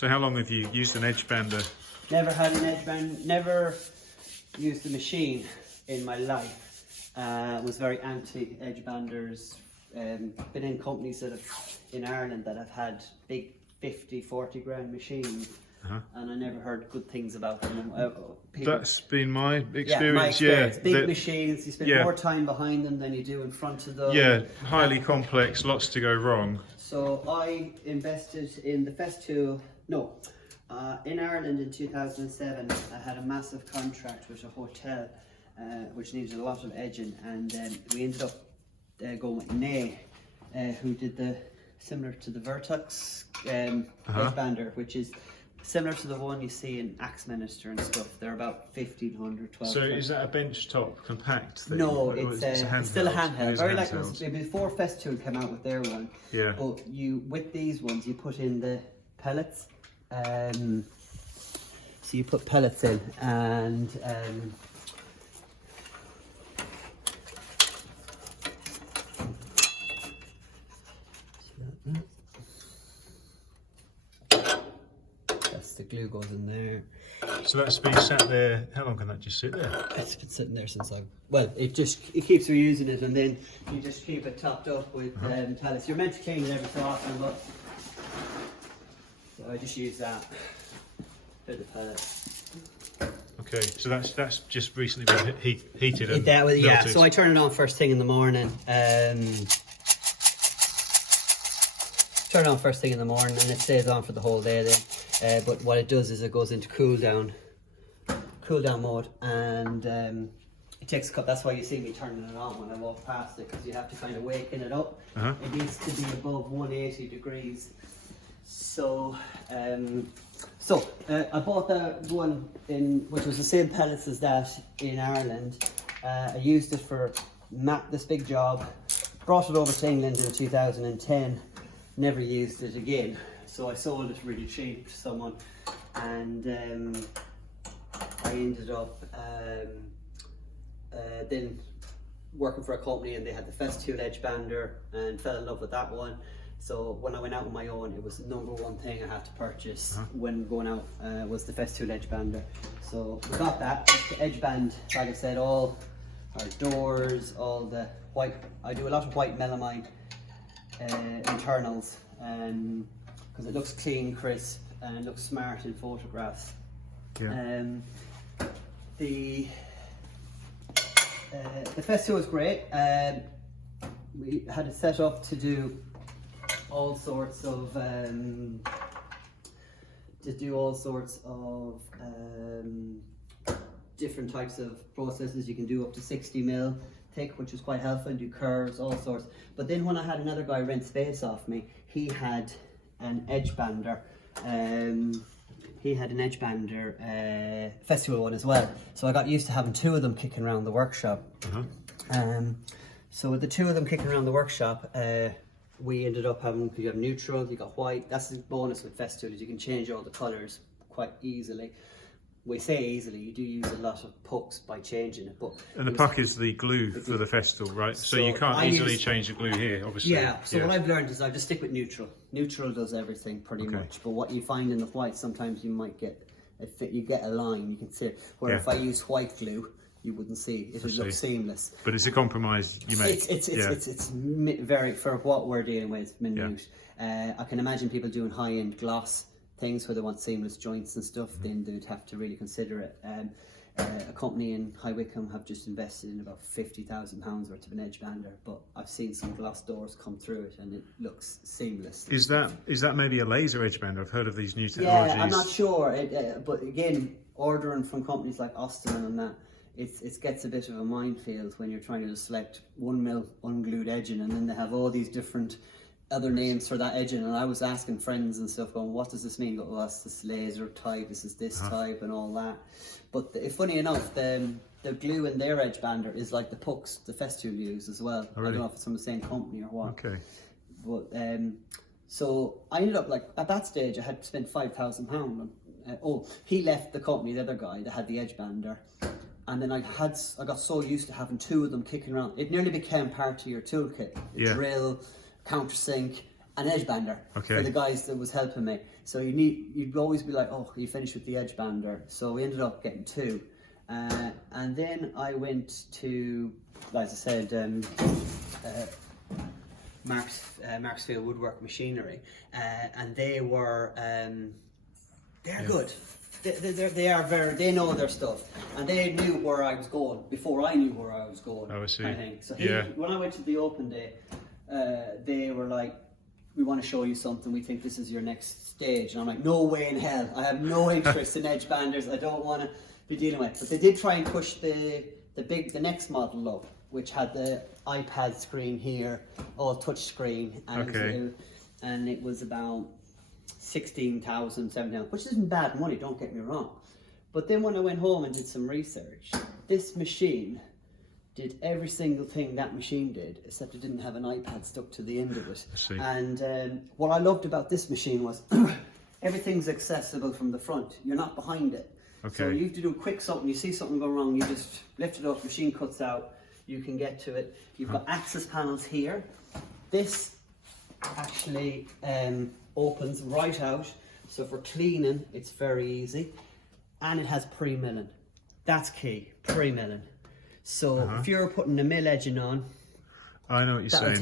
So how long have you used an edge bander? Never had an edge band, never used a machine in my life. Was very anti edge banders. Been in companies that have, in Ireland, that have had big 50, 40 grand machines. And I never heard good things about them. That's been my experience. Yeah, my experience. Yeah, big machines, you spend more time behind them than you do in front of them. Yeah, highly complex, lots to go wrong. So I invested in the Festool, in Ireland in 2007. I had a massive contract with a hotel which needed a lot of edging, and we ended up going with Nay, who did the similar to the Vertex edge bander, which is similar to the one you see in Axe Minister and stuff. They're about 1,500, 1,200. So is that a benchtop compact thing? No, it's still a handheld. Very like before Festool came out with their one. Yeah. But with these ones, you put in the pellets. So you put pellets in, and the glue goes in there. So that's been sat there, how long can that just sit there? It's been sitting there since it keeps reusing it, and then you just keep it topped up with pellets. You're meant to clean it every so often, but so I just use that bit of pellets. Okay, so that's just recently been heated and yeah, so I turn it on first thing in the morning. Turn it on first thing in the morning, and it stays on for the whole day then. But what it does is it goes into cool down mode, and it takes a couple. That's why you see me turning it on when I walk past it, because you have to kind of waken it up. It needs to be above 180 degrees. So I bought that one which was the same pellets as that in Ireland. I used it for this big job, brought it over to England in 2010, never used it again. So I sold it really cheap to someone, and I ended up then working for a company, and they had the Festool edge bander, and fell in love with that one. So when I went out on my own, it was the number one thing I had to purchase when going out was the Festool edge bander. So we got that. The edge band, like I said, all our doors, all the white. I do a lot of white melamine internals, because it looks clean, crisp, and it looks smart in photographs. Yeah. The Festool was great. We had it set up to do all sorts of different types of processes. You can do up to 60 mil thick, which was quite helpful, and do curves, all sorts. But then when I had another guy rent space off me, he had an edge bander. Festool one as well. So I got used to having two of them kicking around the workshop. So with the two of them kicking around the workshop, we ended up having, because you have neutral, you got white. That's the bonus with Festool, is you can change all the colours quite easily. We say easily, you do use a lot of pucks by changing it. And the puck is the glue for the Festool, right? So you can't easily change the glue here, obviously. Yeah, so what I've learned is I just stick with neutral. Neutral does everything pretty much. But what you find in the white, sometimes you might get you get a line, you can see it. Where if I use white glue, you wouldn't see it. Would look seamless. But it's a compromise you make. It's very, for what we're dealing with, minute. I can imagine people doing high-end gloss things where they want seamless joints and stuff, then they'd have to really consider it. A company in High Wycombe have just invested in about £50,000 worth of an edge bander, but I've seen some glass doors come through it and it looks seamless. Is that maybe a laser edge bander? I've heard of these new technologies. Yeah, I'm not sure, but again, ordering from companies like Austin and that, it gets a bit of a minefield when you're trying to select 1 mil unglued edging, and then they have all these different other names for that edging, and I was asking friends and stuff going, what does this mean? Go, well, that's this laser type, this is this type and all that. But funny enough, the glue in their edge bander is like the pucks the Festool use as well. Oh, really? I don't know if it's from the same company or what. Okay. But so I ended up, like, at that stage I had spent £5,000 on he left the company, the other guy that had the edge bander, and then I got so used to having two of them kicking around, it nearly became part of your toolkit. The drill, countersink, an edge bander for the guys that was helping me. So you'd always be like, oh, you finished with the edge bander. So we ended up getting 2. And then I went to, as I said, Marksfield Woodwork Machinery, and they were they're good. They know their stuff, and they knew where I was going before I knew where I was going. Oh, I see. I think so. When I went to the open day, they were like, "We want to show you something. We think this is your next stage." And I'm like, "No way in hell! I have no interest in edge banders. I don't want to be dealing with." But they did try and push the next model up, which had the iPad screen here, all touch screen, and it was about 16,000, 17,000, which isn't bad money, don't get me wrong. But then when I went home and did some research, this machine did every single thing that machine did, except it didn't have an iPad stuck to the end of it. And what I loved about this machine was everything's accessible from the front. You're not behind it. So you have to do quick something, you see something go wrong, you just lift it up, machine cuts out, you can get to it. You've got access panels here. This actually opens right out, so for cleaning it's very easy, and it has pre-milling. That's key, pre-milling. So if you're putting a mill edging on, I know what you're saying.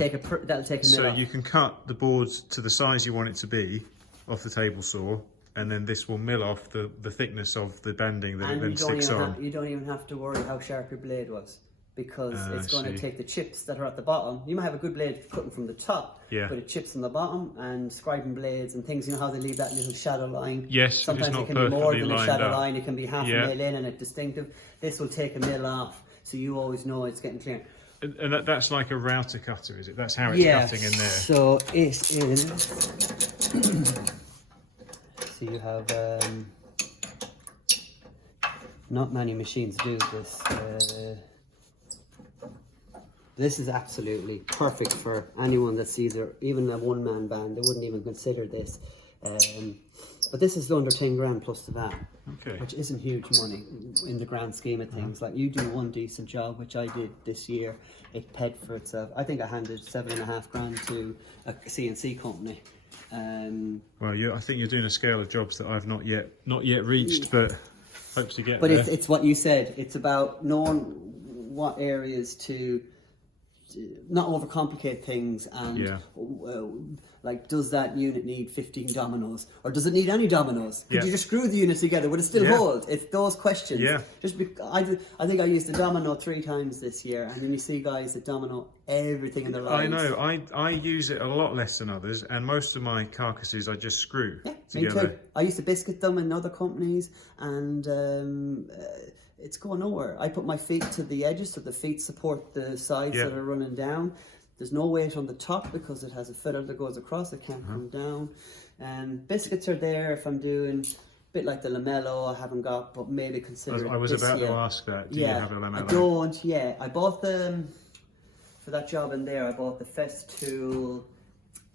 That'll take a mill So off. you can cut the board to the size you want it to be off the table saw, and then this will mill off the thickness of the banding that it then sticks on. You don't even have to worry how sharp your blade was, because it's going to take the chips that are at the bottom. You might have a good blade cutting from the top, but it chips on the bottom, and scribing blades and things, you know how they leave that little shadow line? Yes, sometimes it can be more than a shadow line, it can be half a mil in and it's distinctive. This will take a mil off, so you always know it's getting clear. And that's like a router cutter, is it? That's how it's cutting in there. So it is. So you have not many machines do this. This is absolutely perfect for anyone that's even a one-man band. They wouldn't even consider this. But this is under 10 grand plus the VAT, which isn't huge money in the grand scheme of things. Like, you do one decent job, which I did this year, it paid for itself. I think I handed 7.5 grand to a CNC company. Well, I think you're doing a scale of jobs that I've not yet reached, but hope to get there. But it's what you said. It's about knowing what areas to not overcomplicate things, and like, does that unit need 15 dominoes, or does it need any dominoes? Could you just screw the unit together? Would it still hold? It's those questions. I think I used a domino 3 times this year, and then you see guys that domino everything in their lives. I know. I use it a lot less than others, and most of my carcasses I just screw together. Me too. I used to biscuit them in other companies, and it's going nowhere. I put my feet to the edges so the feet support the sides that are running down. There's no weight on the top because it has a filler that goes across. It can't come down. Biscuits are there if I'm doing a bit like the Lamello. I haven't got, but maybe consider. I was about to ask that. Do you have a Lamello? I don't. Yeah, I bought them for that job in there. I bought the Festool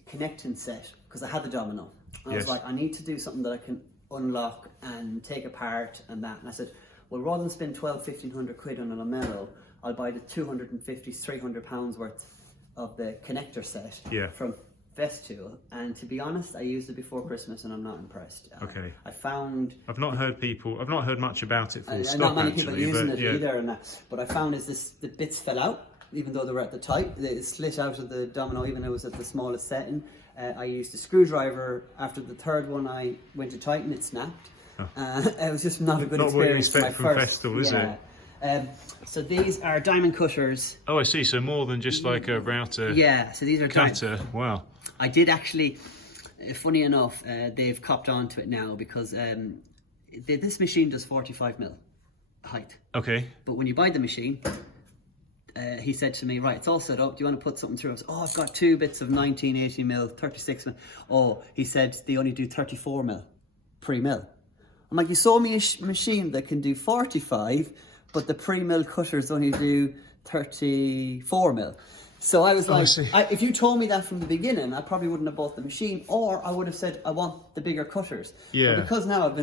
connecting set because I had the Domino. I was like, I need to do something that I can unlock and take apart and that. And I said, well, rather than spend 1,500 quid on a Lamello, I'll buy the 250, 300 pounds worth of the connector set from Festool. And to be honest, I used it before Christmas and I'm not impressed. I've not heard much about it full stop, not many people using it either, and that. But I found the bits fell out, even though they were at the tight. They split out of the Domino, even though it was at the smallest setting. I used a screwdriver. After the third one, I went to tighten, it snapped. It was just not a good experience. Not what you expect from Festool, is it? So these are diamond cutters. Oh, I see. So more than just like a router. Yeah. So these are cutter. Wow. I did actually. Funny enough, they've copped onto it now because this machine does 45 mil height. Okay. But when you buy the machine, he said to me, right, it's all set up. Do you want to put something through? I was, I've got 2 bits of 1980 mil, 36 mil. Oh, he said they only do 34 mil, pre-mill. I'm like, you saw me a machine that can do 45, but the pre-mill cutters only do 34 mil. So I was like, if you told me that from the beginning, I probably wouldn't have bought the machine, or I would have said, I want the bigger cutters. Yeah. But because now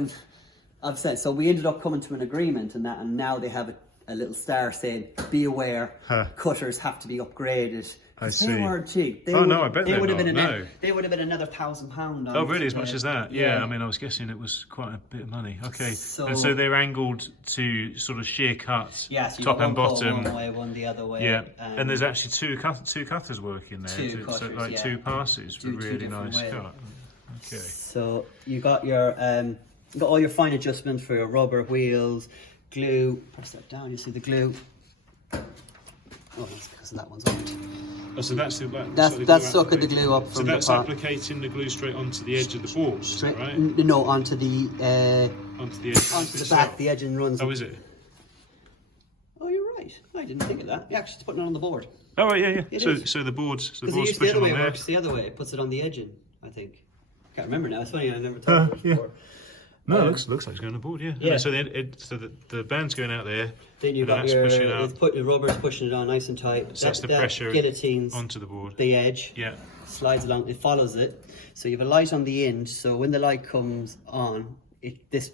I've said, so we ended up coming to an agreement and that, and now they have a little star saying, be aware, cutters have to be upgraded I see. They weren't cheap. They Oh, would, no, I bet they they're would have not, been no. They would have been another £1,000. Oh, really? As much as that? Yeah. I mean, I was guessing it was quite a bit of money. Okay. And so they're angled to sort of shear cut, yes, top and bottom. One way, one the other way. Yeah. And there's actually two cutters working there. Two cutters, so like two passes for really nice ways. cut. Okay. So you got your you got all your fine adjustments for your rubber wheels, glue. Press that down. You see the glue. Oh, that's because that one's on it. Oh, so that's sucking the glue up. So that's applicating the glue straight onto the edge of the board, is that right? No, onto the edge. Onto the back. The edge and runs. Oh, is it? Oh, you're right. I didn't think of that. Yeah, actually, it's putting it on the board. Oh, right, yeah. So the board's pushing the other way on there. works the other way. It puts it on the edging, I think. Can't remember now. It's funny. I never thought of it before. No, it looks like it's going on the board, yeah. Yeah. So the band's going out there. Then you've got the rubber's pushing it on nice and tight. So that's the pressure guillotines onto the board. The edge. Yeah. Slides along. It follows it. So you have a light on the end. So when the light comes on, this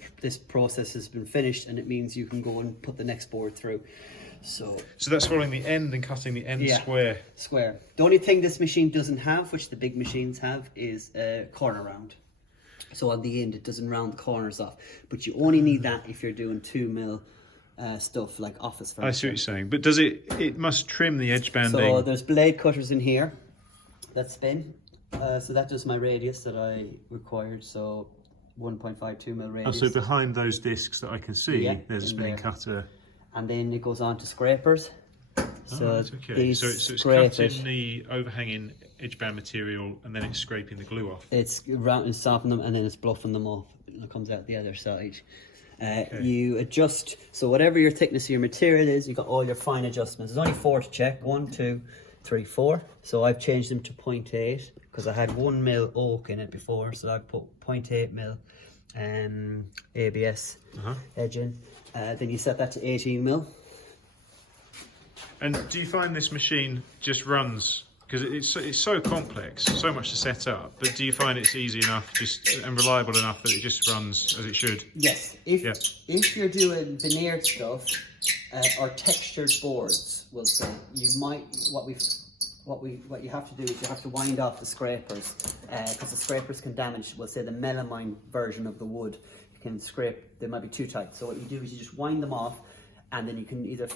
process has been finished, and it means you can go and put the next board through. So that's following the end and cutting the end square. Square. The only thing this machine doesn't have, which the big machines have, is a corner round. So on the end, it doesn't round the corners off. But you only need that if you're doing 2mm stuff like office furniture. I see what you're saying. But does it must trim the edge banding? So there's blade cutters in here that spin. So that does my radius that I required. So 1.52mm radius. Oh, so behind those discs that I can see, there's a spinning cutter. And then it goes on to scrapers. So okay. So it's cutting the overhanging edge band material, and then it's scraping the glue off. It's round and softening them, and then it's bluffing them off. It comes out the other side. You adjust, so whatever your thickness of your material is, you've got all your fine adjustments. There's only 4 to check. 1, 2, 3, 4. So I've changed them to 0.8 because I had 1mm oak in it before, so I've put 0.8mm ABS edging. Then you set that to 18mm. And do you find this machine just runs, because it's so complex, so much to set up, but do you find it's easy enough and reliable enough that it just runs as it should? Yes. If you're doing veneered stuff or textured boards, we'll say, you might, what you have to do is you have to wind off the scrapers, because the scrapers can damage, we'll say, the melamine version of the wood. You can scrape, they might be too tight. So what you do is you just wind them off, and then you can either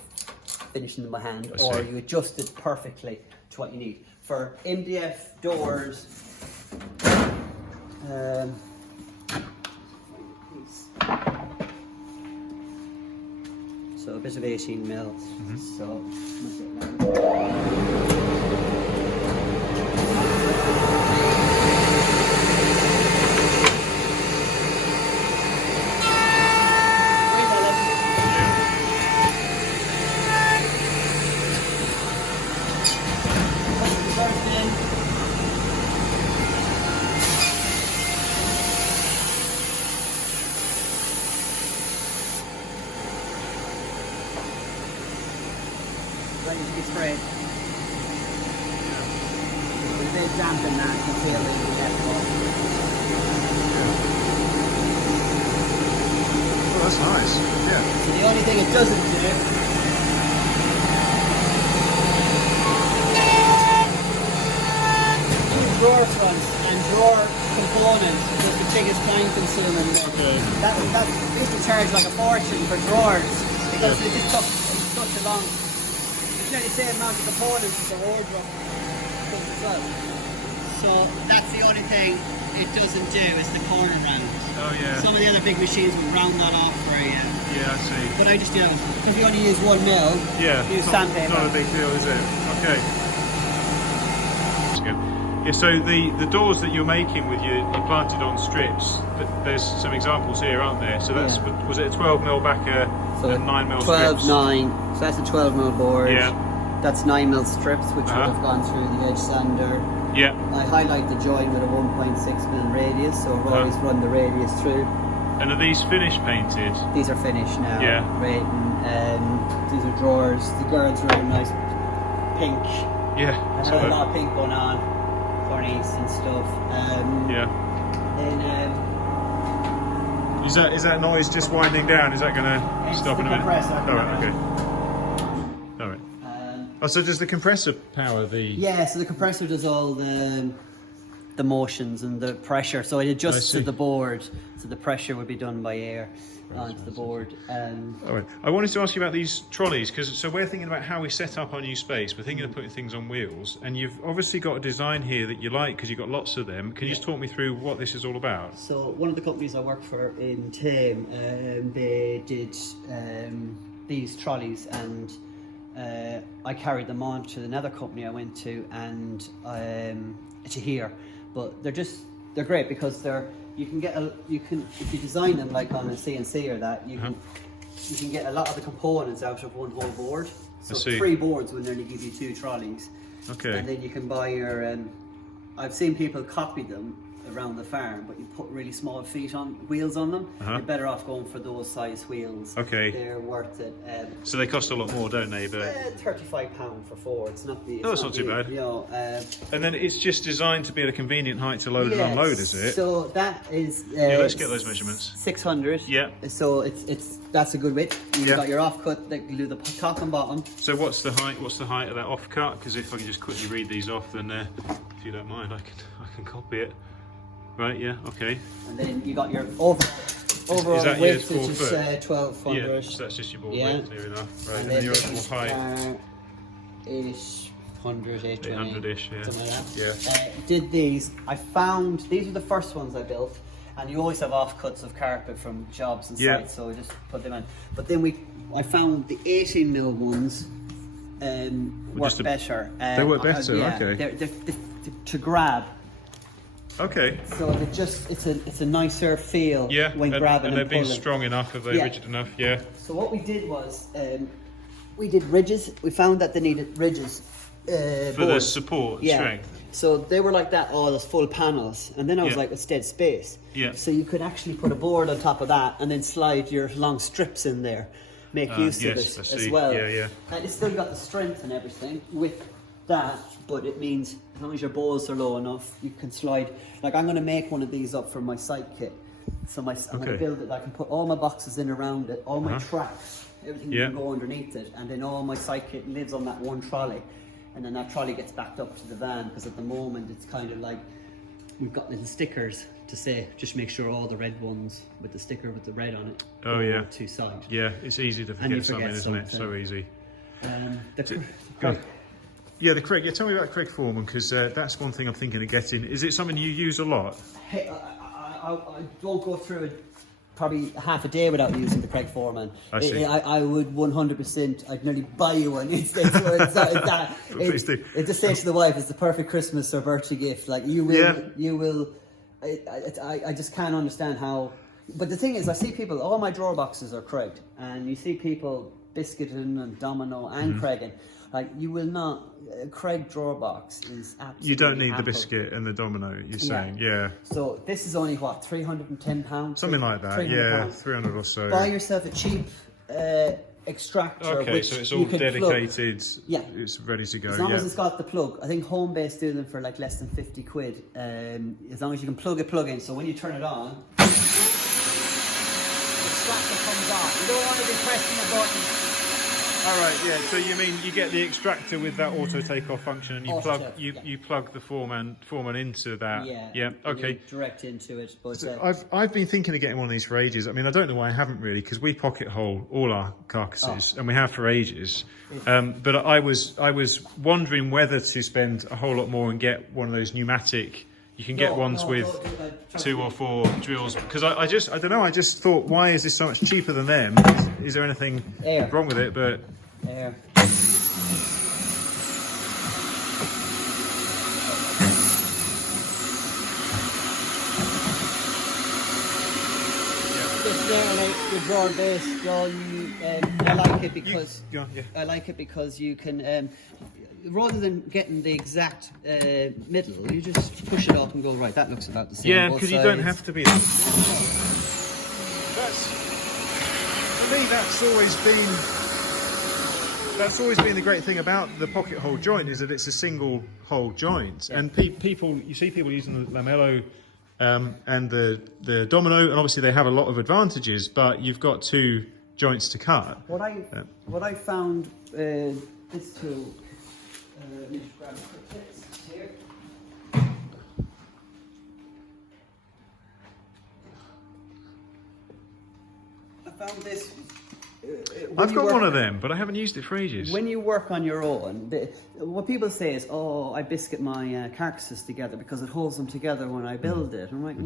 finish them by hand or you adjust it perfectly to what you need. For MDF doors, so a bit of 18mm. Ready to be sprayed. With a bit damp in that, you can feel it in the Oh, that's nice. Yeah. So the only thing it doesn't do drawer fronts and drawer components is the biggest time consuming. That used to charge like a fortune for drawers because it just took such a long. It's nearly the same amount of components as the wardrobe does as well. So that's the only thing it doesn't do is the corner round. Oh yeah. Some of the other big machines will round that off for you. Yeah, I see. But I just do it because you only use 1mm. Yeah. Use sandpaper. Not a big deal, is it? Okay. That's good. Yeah, so the doors that you're making with your planted on strips, there's some examples here, aren't there? So that's was it a 12mm backer and 9mm strips? 12-9. So that's a 12mm board. Yeah. That's 9mm strips, which would have gone through the edge sander. Yeah. I highlight the join with a 1.6mm radius, so I've always run the radius through. And are these finish painted? These are finished now. Yeah. Right, and these are drawers. The girls are a nice pink. Yeah. I had a lot of pink going on, cornice and stuff. Then is that noise just winding down? Is that going to stop in a minute? Compressor. All right. Okay. All right. Oh, so does the compressor power the... Yeah, so the compressor does all the motions and the pressure, so it adjusts to the board, so the pressure would be done by air onto the board. All right. I wanted to ask you about these trolleys, because so we're thinking about how we set up our new space. We're thinking of putting things on wheels, and you've obviously got a design here that you like because you've got lots of them. Can you just talk me through what this is all about? So one of the companies I work for in Tame, they did these trolleys, and I carried them on to another company I went to, and to here. But they're great because you can if you design them like on a CNC or that, you can get a lot of the components out of one whole board. So 3 boards will nearly give you 2 trolleys. Okay. And then you can buy your I've seen people copy them around the farm, but you put really small wheels on them. You're better off going for those size wheels. Okay. They're worth it. So they cost a lot more, don't they? But £35 for 4. It's not the. It's not too bad. You know, and then it's just designed to be at a convenient height to load and unload, is it? So that is. Yeah, let's get those measurements. 600. Yeah. So that's a good width. You've got your offcut that can do the top and bottom. So what's the height? What's the height of that offcut? Because if I can just quickly read these off, then if you don't mind, I can copy it. Right, yeah, okay. And then you got your overall width, which is 1200. Yeah, so that's just your board width, near enough. Right, and then your overall height. 800, 800-ish, yeah. Something like that. Yeah. Did these, I found, these were the first ones I built, and you always have offcuts of carpet from jobs and sites, so I just put them in. But then I found the 18mm ones work better. They work better, okay. They're to grab. Okay. So it's a nicer feel when grabbing and and they've been pulling. strong enough, are they rigid enough? Yeah. So what we did was we did ridges. We found that they needed ridges for the support strength. So they were like that, all those full panels, and then I was like, it's dead space. Yeah. So you could actually put a board on top of that and then slide your long strips in there, make use of it as well. Yeah, yeah. And it's still got the strength and everything with that, but it means as long as your balls are low enough, you can slide. Like I'm going to make one of these up for my site kit. So I'm going to build it. I can put all my boxes in around it, all my tracks, everything can go underneath it, and then all my site kit lives on that one trolley, and then that trolley gets backed up to the van, because at the moment it's kind of like we've got little stickers to say just make sure all the red ones with the sticker with the red on it. Oh yeah. To side. Yeah, it's easy to forget something, isn't it? So easy. Yeah, the Craig. Yeah, tell me about Craig Foreman, because that's one thing I'm thinking of getting. Is it something you use a lot? Hey, I don't go through it probably half a day without using the Craig Foreman. I see. I would 100%. I'd nearly buy you one instead. So it's just say to the wife, it's the perfect Christmas or birthday gift. Like you will. I just can't understand how. But the thing is, I see people. All my drawer boxes are Craig, and you see people biscuiting and Domino and Craiging. Like you will not. Craig drawer box is absolutely. You don't need ample. the biscuit and the Domino. You're saying, yeah. So this is only what, £310? Something like that. Yeah, 300 or so. Buy yourself a cheap extractor. Okay, which so it's all dedicated. Plug. Yeah, it's ready to go. As long as it's got the plug. I think Homebase do them for like less than 50 quid. As long as you can plug in, so when you turn it on, the extractor comes on. You don't want to be pressing the button. All right, yeah. So you mean you get the extractor with that auto takeoff function, and you plug the Foreman into that. Yeah. Okay. Direct into it. But so I've been thinking of getting one of these for ages. I mean, I don't know why I haven't really, because we pocket hole all our carcasses, and we have for ages. But I was wondering whether to spend a whole lot more and get one of those pneumatic. You can get ones with 2 or 4 drills, because I don't know, I just thought, why is this so much cheaper than them? Is there anything wrong with it? But air. Your drawer base, I like it because I like it because you can rather than getting the exact middle, you just push it up and go, right, that looks about the same. Yeah, because you don't have to be. For me, that's always been the great thing about the pocket hole joint, is that it's a single hole joint, and you see people using the Lamello and the Domino, and obviously they have a lot of advantages, but you've got 2 joints to cut. What I found this tool Let me just grab a quick list here. I found this. I've got one of them, but I haven't used it for ages. When you work on your own, what people say is, "Oh, I biscuit my carcasses together because it holds them together when I build it." I'm like,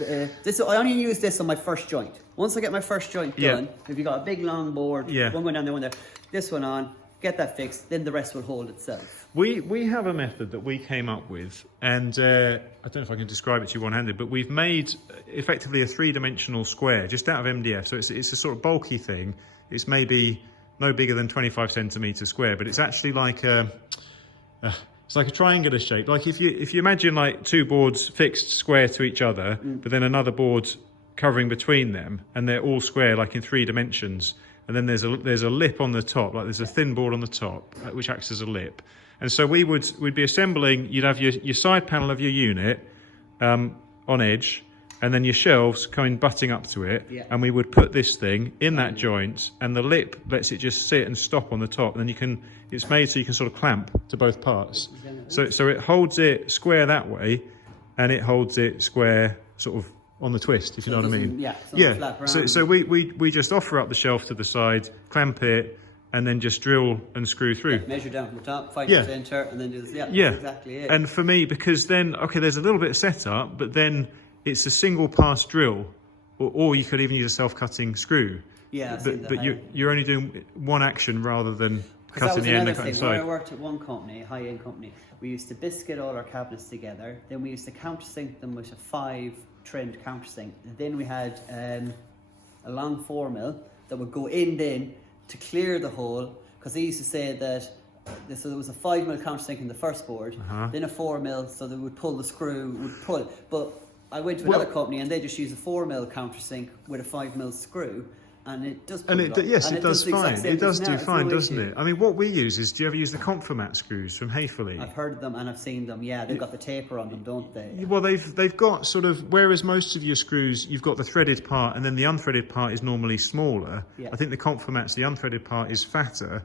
I only use this on my first joint. Once I get my first joint done, if you got a big long board, one going down there, one there, this one on, get that fixed, then the rest will hold itself. We have a method that we came up with, and I don't know if I can describe it to you one-handed, but we've made effectively a three-dimensional square just out of MDF. So it's a sort of bulky thing. It's maybe no bigger than 25 centimeters square, but it's actually like it's like a triangular shape. Like if you imagine like two boards fixed square to each other, but then another board covering between them, and they're all square, like in 3 dimensions. And then there's a lip on the top, like there's a thin board on the top, which acts as a lip. And so we'd be assembling. You'd have your side panel of your unit on edge, and then your shelves butting up to it. Yeah. And we would put this thing in that joint, and the lip lets it just sit and stop on the top. And then it's made so you can sort of clamp to both parts. So it holds it square that way, and it holds it square sort of on the twist, if you know what I mean. Yeah. So we just offer up the shelf to the side, clamp it, and then just drill and screw through. Yeah, measure down from the top, find the center, and then just that's exactly it. And for me, because then there's a little bit of setup, but then it's a single pass drill, or you could even use a self-cutting screw. Yeah. But you're only doing one action rather than cutting the end and cutting the side. When I worked at one company, a high-end company, we used to biscuit all our cabinets together. Then we used to countersink them with a 5 trimmed countersink. And then we had a long 4mm that would go in then to clear the hole, because they used to say that so there was a 5mm countersink in the first board, then a 4mm, so they would pull the screw, would pull it. But I went to another company and they just use a 4mm countersink with a 5mm screw, and it does pull it does fine. It does do fine, doesn't it? I mean, what we use is, do you ever use the Conformat screws from Hayfully? I've heard of them and I've seen them. Yeah, they've got the taper on them, don't they? Well, they've got sort of, whereas most of your screws, you've got the threaded part, and then the unthreaded part is normally smaller. Yeah. I think the Conformat's, the unthreaded part is fatter,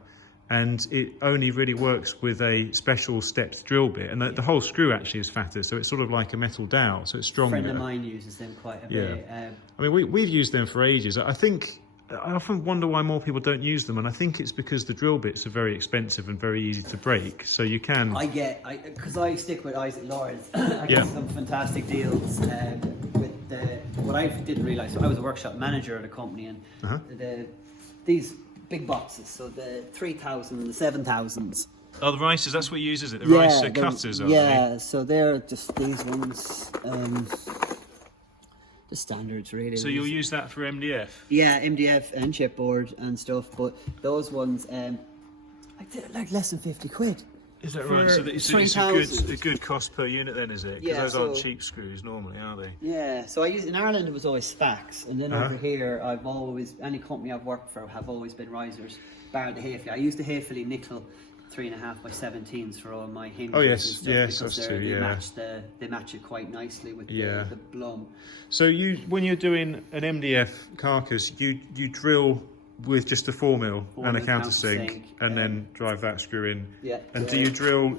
and it only really works with a special stepped drill bit, and the whole screw actually is fatter, so it's sort of like a metal dowel, so it's stronger. A friend of mine uses them quite a bit. I mean, we've used them for ages. I often wonder why more people don't use them, and I think it's because the drill bits are very expensive and very easy to break, so you can... Because I stick with Isaac Lawrence, I get some fantastic deals with what I didn't realise. So I was a workshop manager at a company, and these big boxes, so the 3000 and the 7000s. Oh, the Rices, that's what you use, is it? The Rice cutters, are they? Yeah, so they're just these ones. The standards, really. So you'll use that for MDF? Yeah, MDF and chipboard and stuff, but those ones, I did like less than 50 quid. Is that right? So it's a good cost per unit then, is it? Because those aren't cheap screws normally, are they? Yeah, so in Ireland it was always Spacs, and then over here any company I've worked for have always been risers, bar the Hayfully. I used the Hayfully nickel 3.5 by 17s for all my hinges. Oh yes, and stuff, yes, because that's true. They match it quite nicely with the blum. So when you're doing an MDF carcass, you drill with just a 4mm and a countersink, and then drive that screw in. Yeah. And do you drill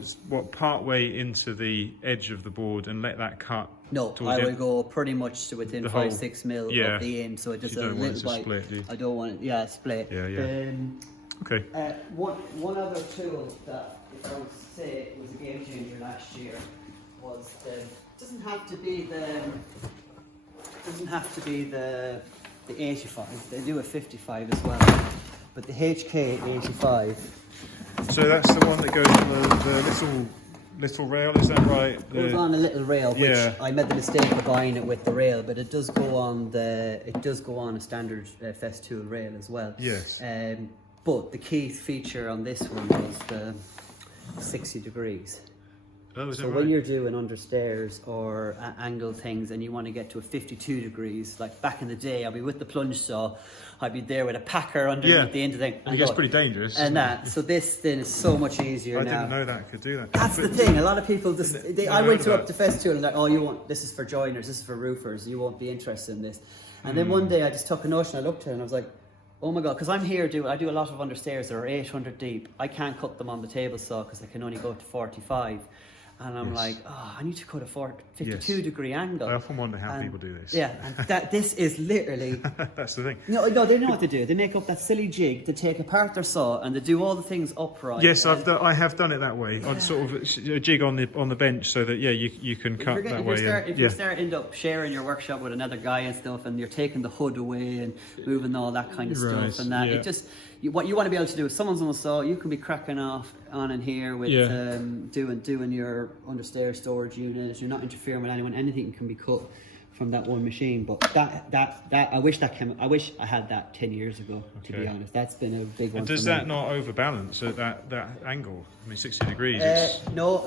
part way into the edge of the board and let that cut? No, I will go pretty much to within 5-6 mil of the end, so it just a little bite. Split, I don't want it. Split. Yeah. Okay. One other tool that, if I was to say, was a game changer last year was it doesn't have to be the 85. They do a 55 as well, but the HK 85. So that's the one that goes on the little rail, is that right? It goes on a little rail, which I made the mistake of buying it with the rail, but it does go on a standard Festool rail as well. Yes. But the key feature on this one was the 60 degrees. Oh, so when you're doing understairs or angle things and you want to get to a 52 degrees, like back in the day, I'd be with the plunge saw, I'd be there with a packer underneath the end of the thing. It gets pretty dangerous. So this thing is so much easier now. I didn't know that could do that. That's the thing. A lot of people just... I went up to Festool and they're like, this is for joiners, this is for roofers, you won't be interested in this. And then one day I just took a notion, I looked at it and I was like, Oh my god, because I'm here I do a lot of understairs that are 800 deep. I can't cut them on the table saw because I can only go to 45. And I'm like, I need to cut a 52 degree angle. I often wonder how people do this. Yeah, and this is literally... That's the thing. No, they know what they do. They make up that silly jig to take apart their saw and they do all the things upright. Yes, I have done it that way. I'd sort of a jig on the bench so that you can cut that way. If you end up sharing your workshop with another guy and stuff, and you're taking the hood away and moving all that kind of stuff, and that it just what you want to be able to do is someone's on the saw, you can be cracking off on in here with doing your understairs storage unit. You're not interfering with anyone. Anything can be cut from that one machine. But that I wish I had that 10 years ago. To be honest, that's been a big one. And does that not overbalance at that angle? I mean, 60 degrees. No,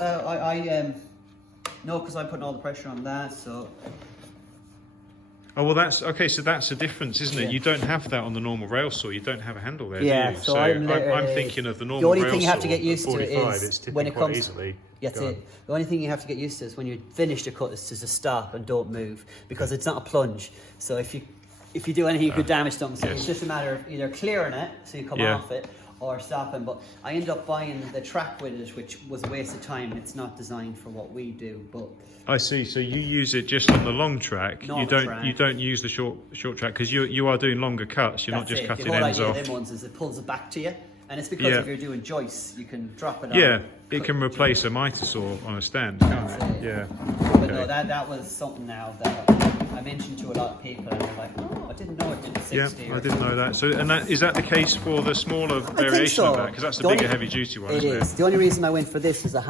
no, because I'm putting all the pressure on that. So. Oh well, that's okay. So that's a difference, isn't it? You don't have that on the normal rail saw. You don't have a handle there, do you? So I'm thinking of the normal rail saw. The only thing you have to get used to is when it comes. Easily. That's it. The only thing you have to get used to is when you finish the cut is to just stop and don't move, because it's not a plunge. So if you do anything, you could damage something. So it's just a matter of either clearing it so you come off it, or stopping. But I ended up buying the track with it, which was a waste of time. It's not designed for what we do. But I see. So you use it just on the long track. You don't use the short track because you are doing longer cuts. You're not just cutting ends off. The whole idea of them ones is it pulls it back to you, and it's because if you're doing joists, you can drop it. Yeah, it can replace a mitre saw on a stand, can't it? Yeah. But no, that was something now that I mentioned to a lot of people, and they're like, "Oh, I didn't know it did 60." Yeah, I didn't know that. So, is that the case for the smaller variation of that? Because that's the bigger, heavy-duty one. It is. The only reason I went for this is I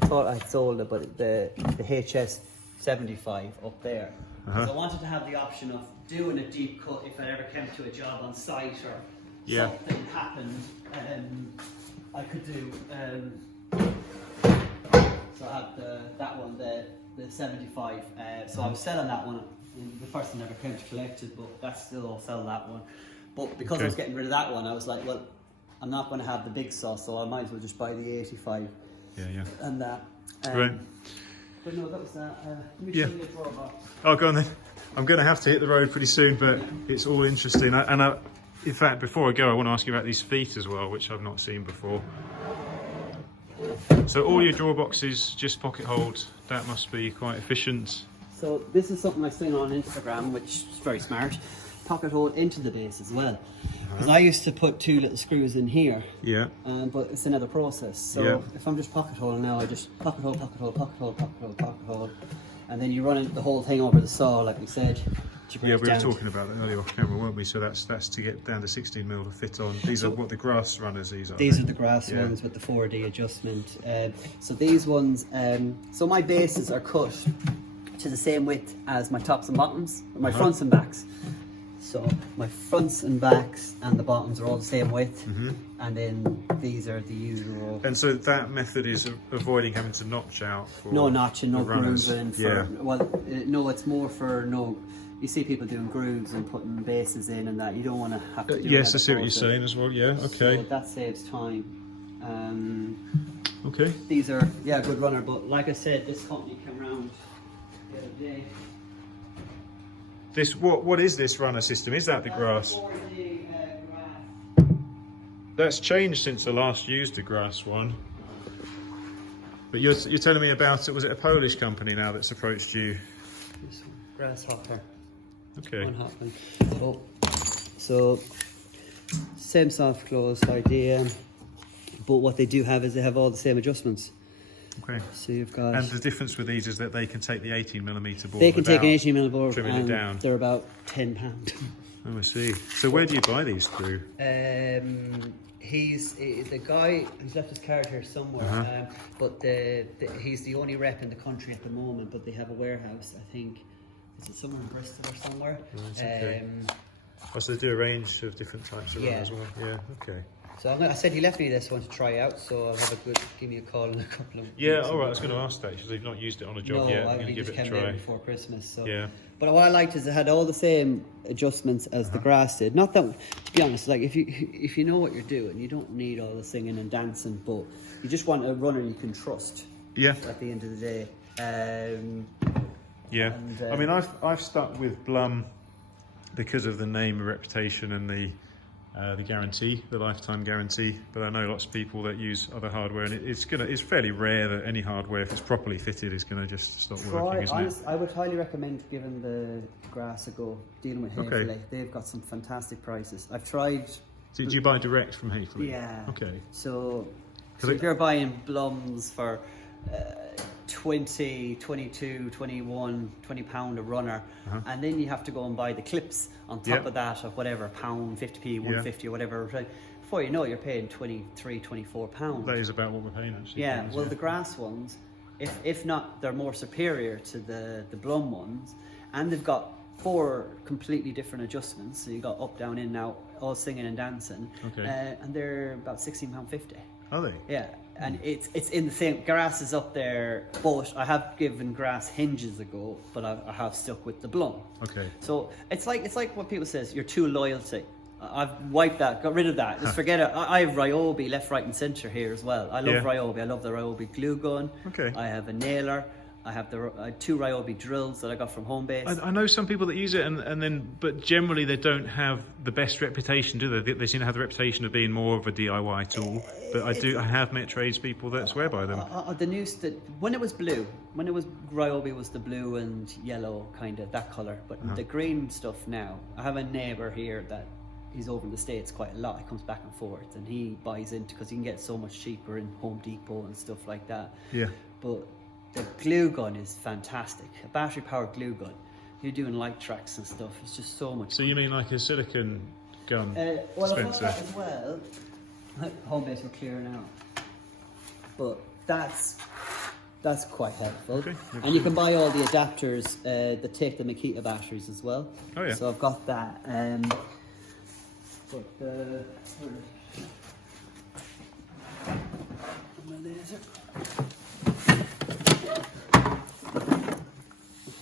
thought I'd sold it, but the HS 75 up there. Because I wanted to have the option of doing a deep cut if I ever came to a job on site or something happened. I could do. So I had that one, the 75. So I was selling that one. The person never came to collect it, but that's still I'll sell that one. But because I was getting rid of that one, I was like, well, I'm not going to have the big saw, so I might as well just buy the 85. Yeah. And that. Right. But no, that was that. Let me show you the drawbar. Oh, go on then. I'm going to have to hit the road pretty soon, but it's all interesting. In fact, before I go, I want to ask you about these feet as well, which I've not seen before. So all your drawer boxes, just pocket hold. That must be quite efficient. So this is something I've seen on Instagram, which is very smart. Pocket hole into the base as well. Because I used to put 2 little screws in here. Yeah. But it's another process. So if I'm just pocket holding now, I just pocket hole, pocket hole, pocket hole, pocket hole, pocket hole, and then you run the whole thing over the saw, like we said. Yeah, we were talking about that earlier off camera, weren't we? So that's to get down to 16mm to fit on. These are what the grass runners. These are the grass ones with the 4D adjustment. So these ones. So my bases are cut to the same width as my tops and bottoms, my fronts and backs. So my fronts and backs and the bottoms are all the same width, and then these are the usual. And so that method is avoiding having to notch out. For no notching, no grooving. No, it's more for no. You see people doing grooves and putting bases in and that. You don't want to have to do yes, I see what you're saying as well. Yeah, okay. So that saves time. Okay. These are a good runner, but like I said, this company came around the other day. This what is this runner system? Is that the grass? 4D, grass. That's changed since I last used the grass one. But you're telling me about it. Was it a Polish company now that's approached you? This one, grasshopper. Okay. Oh, so same soft close idea, but what they do have is they have all the same adjustments. Okay. So you've got. And the difference with these is that they can take the 18mm board. They can take an 18mm board, trimming it down. They're about £10. Oh, I see. So where do you buy these through? He's the guy. He's left his card here somewhere. But he's the only rep in the country at the moment. But they have a warehouse, I think. Is it somewhere in Bristol or somewhere? Right, okay. So they do a range of different types of them as well. Yeah, okay. So I said he left me this one to try out, so I'll have give me a call in a couple of weeks. All right, I was going to ask that because they've not used it on a job yet. No, I just came there before Christmas. So. Yeah. But what I liked is it had all the same adjustments as the grass did. Not that, to be honest, like if you know what you're doing, you don't need all the singing and dancing, but you just want a runner you can trust. Yeah. At the end of the day. Yeah. And, I mean, I've stuck with Blum because of the name and reputation and the the guarantee, the lifetime guarantee. But I know lots of people that use other hardware, and it's fairly rare that any hardware, if it's properly fitted, is going to just stop working, isn't it? I would highly recommend giving the grass a go, dealing with Hayfley. Okay. They've got some fantastic prices. I've tried. Did you buy direct from Hayfley? Yeah. Okay. So if you're buying Blums for 20, 22, 21, £20 a runner, and then you have to go and buy the clips on top of that of whatever, £1, 50p, 150 or whatever. Before you know it, you're paying £23, £24. That is about what we're paying actually. Yeah, well, the grass ones, if not, they're more superior to the Blum ones, and they've got 4 completely different adjustments. So you got up, down, in, out, all singing and dancing. Okay. And they're about £16.50. Are they? Yeah, and it's in the same. Grass is up there, but I have given grass hinges a go, but I have stuck with the Blum. Okay. So it's like what people says, you're too loyalty. I've wiped that, got rid of that. Just forget it. I have Ryobi left, right, and centre here as well. I love Ryobi. I love the Ryobi glue gun. Okay. I have a nailer. I have 2 Ryobi drills that I got from Homebase. I know some people that use it, but generally they don't have the best reputation, do they? They seem to have the reputation of being more of a DIY tool. But I have met tradespeople that swear by them. The new when it was blue, Ryobi was the blue and yellow kind of that colour. But the green stuff now, I have a neighbour here that he's over in the States quite a lot. He comes back and forth, and he buys into, because you can get so much cheaper in Home Depot and stuff like that. Yeah. But the glue gun is fantastic. A battery powered glue gun. You're doing light tracks and stuff. It's just so much. So you mean like a silicone gun well, dispenser? I've got that as well. Homebase will clear now. But that's quite helpful. Okay. And you can buy all the adapters that take the Makita batteries as well. Oh yeah. So I've got that. My laser.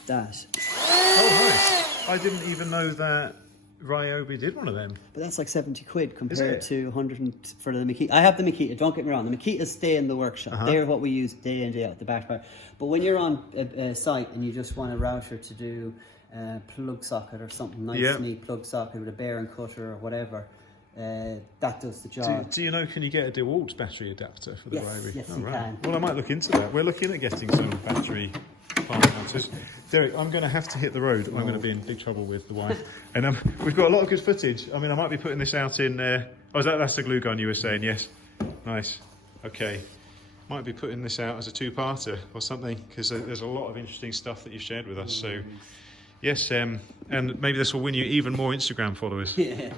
That. Oh nice. I didn't even know that Ryobi did one of them. But that's like 70 quid compared to 100 for the Makita. I have the Makita, don't get me wrong. The Makitas stay in the workshop. They're what we use day in, day out, the back part. But when you're on a site and you just want a router to do plug socket or something nice, neat plug socket with a bearing cutter or whatever, that does the job. Do you know, can you get a DeWalt battery adapter for the Ryobi? Yes, you can. Well, I might look into that. We're looking at getting some battery plant mounters. Derek, I'm going to have to hit the road. I'm going to be in big trouble with the wife. And we've got a lot of good footage. I mean, I might be putting this out in... that's the glue gun you were saying, yes. Nice. Okay. Might be putting this out as a 2-parter or something, because there's a lot of interesting stuff that you've shared with us. So, yes, and maybe this will win you even more Instagram followers. Yeah.